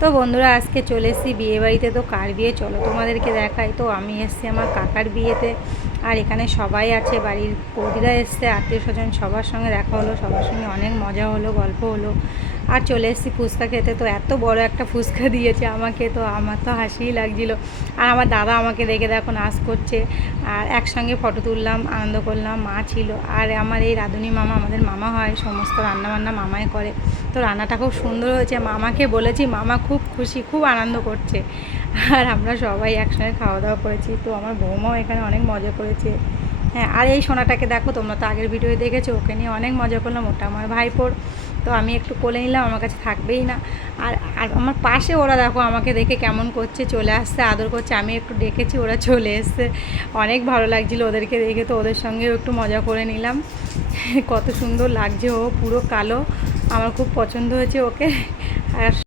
তো বন্ধুরা আজকে চলে এসেছি বিয়েবাড়িতে। তো কার বিয়ে চলো তোমাদেরকে দেখাই। তো আমি এসেছি আমার কাকার বিয়েতে, আর এখানে সবাই আছে, বাড়ির বৌদিরা এসছে, আত্মীয় স্বজন সবার সঙ্গে দেখা হলো, সবার সঙ্গে অনেক মজা হলো, গল্প হলো। আর চলে এসেছি ফুচকা খেতে। তো এত বড় একটা ফুচকা দিয়েছে আমাকে, তো আমার তো হাসিই লাগছিল। আর আমার দাদা আমাকে দেখে দেখো নাচ করছে, আর একসঙ্গে ফটো তুললাম, আনন্দ করলাম। মা ছিল, আর আমার এই রাঁধুনি মামা, আমাদের মামা হয়, সমস্ত রান্নাবান্না মামাই করে। তো রান্নাটা খুব সুন্দর হয়েছে, মামাকে বলেছি, মামা খুব খুশি, খুব আনন্দ করছে। আর আমরা সবাই একসঙ্গে খাওয়া দাওয়া করেছি। তো আমার বৌমাও এখানে অনেক মজা করেছে। হ্যাঁ, আর এই সোনাটাকে দেখো, তোমরা তো আগের ভিডিওয়ে দেখেছো, ওকে নিয়ে অনেক মজা করলাম। ওটা আমার ভাইপোর। তো আমি একটু কোলে নিলাম, আমার কাছে থাকবেই না। আর আর আমার পাশে ওরা দেখো আমাকে দেখে কেমন করছে, চলে আসছে, আদর করছে। আমি একটু ডেকেছি, ওরা চলে এসছে। অনেক ভালো লাগছিলো ওদেরকে দেখে। তো ওদের সঙ্গেও একটু মজা করে নিলাম। কত সুন্দর লাগছে, ও পুরো কালো, আমার খুব পছন্দ হয়েছে ওকে। আর